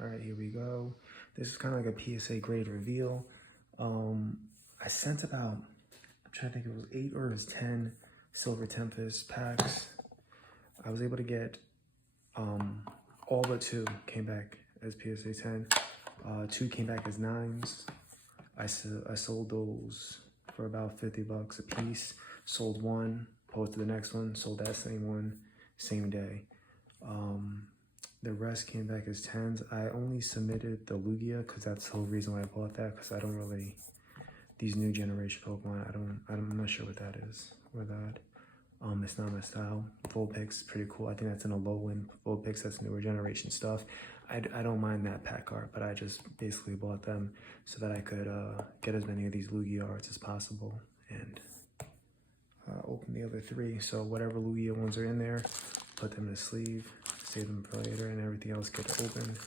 All right, here we go. This is kind of like a PSA grade reveal. I sent about, I'm trying to think, it was 8 or it was 10 Silver Tempest packs. I was able to get all but 2 came back as PSA 10. 2 came back as 9s. I sold those for about 50 bucks a piece. Sold one, posted the next one, sold that same one, same day. The rest came back as 10s. I only submitted the Lugia because that's the whole reason why I bought that, because I don't really, these new generation Pokemon, I'm not sure what that is, or that. It's not my style. Vulpix, pretty cool. I think that's in a low end. Vulpix, that's newer generation stuff. I don't mind that pack art, but I just basically bought them so that I could get as many of these Lugia arts as possible and open the other 3. So whatever Lugia ones are in there, put them in a sleeve, save them for later, and everything else get opened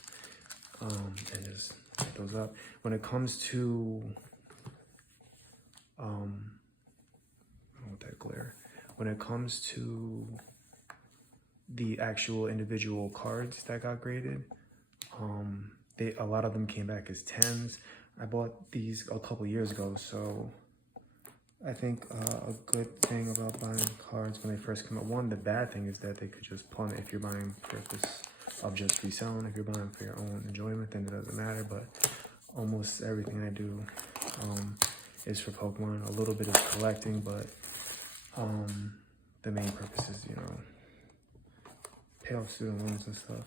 and just pick those up. When it comes to, I don't want that glare. When it comes to the actual individual cards that got graded, a lot of them came back as 10s. I bought these a couple years ago, so I think a good thing about buying cards when they first come out, one, the bad thing is that they could just plummet if you're buying for the purpose of just reselling. If you're buying for your own enjoyment, then it doesn't matter, but almost everything I do is for Pokemon. A little bit of collecting, but the main purpose is, you know, pay off student loans and stuff.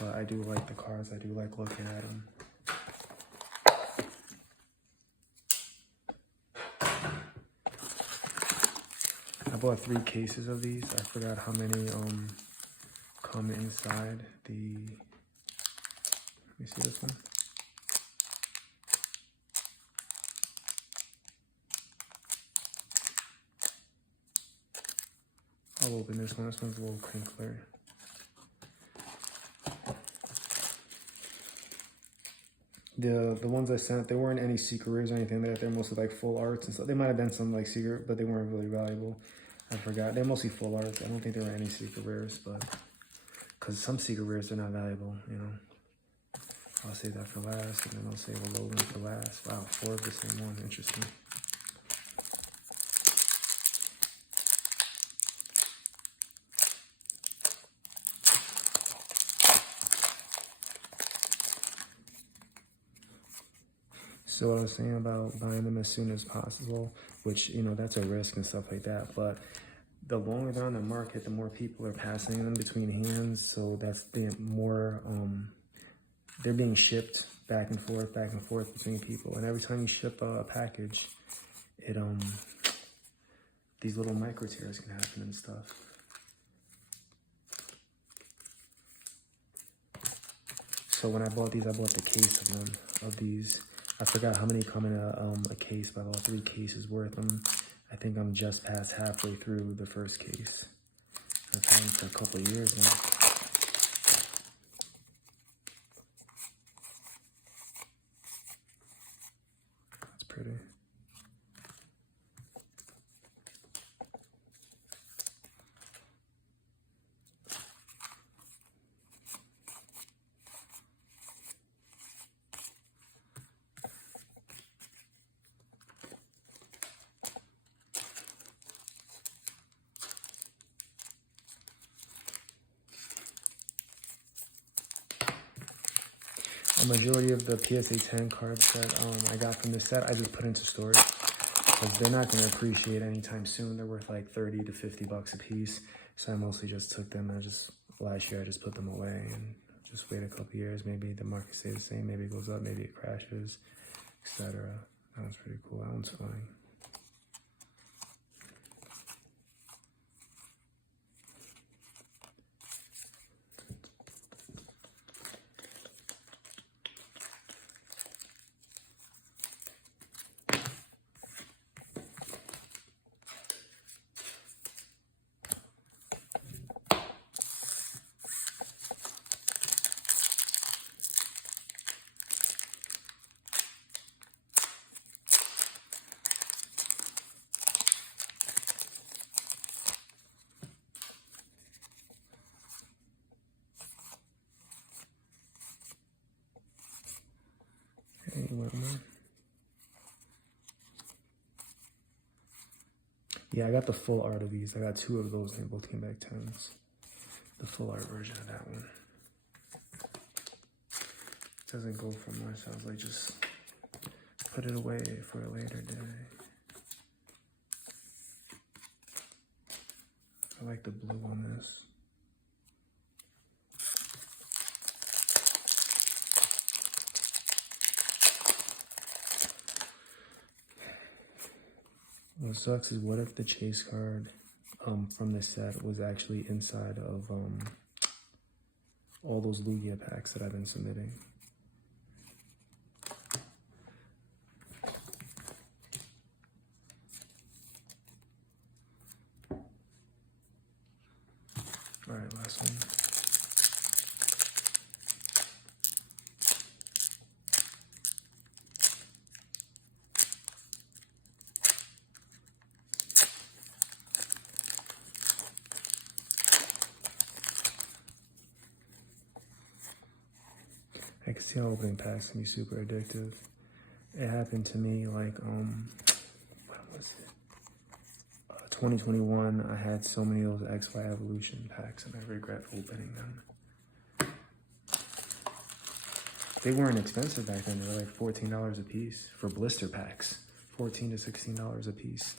But I do like the cards. I do like looking at them. I bought 3 cases of these. I forgot how many come inside the, let me see this one. I'll open this one. This one's a little crinkler. The ones I sent, there weren't any secret rares or anything like that. They're mostly like full arts and stuff. They might have been some like secret, but they weren't really valuable. I forgot. They're mostly full arts. I don't think there were any secret rares, but because some secret rares are not valuable, you know. I'll save that for last, and then I'll save a low one for last. Wow, 4 of the same one. Interesting. So what I was saying about buying them as soon as possible, which, you know, that's a risk and stuff like that, but the longer they're on the market, the more people are passing them between hands, so that's the more, they're being shipped back and forth between people, and every time you ship a package, it, these little micro tears can happen and stuff. So when I bought these, I bought the case of them, of these. I forgot how many come in a case, but I bought 3 cases worth of them. I think I'm just past halfway through the first case. I've had them for a couple of years now. That's pretty. A majority of the PSA 10 cards that I got from this set, I just put into storage because they're not going to appreciate anytime soon. They're worth like 30 to 50 bucks a piece. So I mostly just took them and last year I just put them away and just wait a couple years. Maybe the market stays the same, maybe it goes up, maybe it crashes, etc. That was pretty cool. That one's fine. what am I? Yeah, I got the full art of these. I got 2 of those and they both came back 10s. The full art version of that one. It doesn't go for much, so I was like, just put it away for a later day. I like the blue on this. What sucks is what if the chase card from this set was actually inside of all those Lugia packs that I've been submitting. All right, last one. I can see how opening packs can be super addictive. It happened to me like, when was it? 2021, I had so many of those XY Evolution packs and I regret opening them. They weren't expensive back then. They were like $14 a piece for blister packs. $14 to $16 a piece.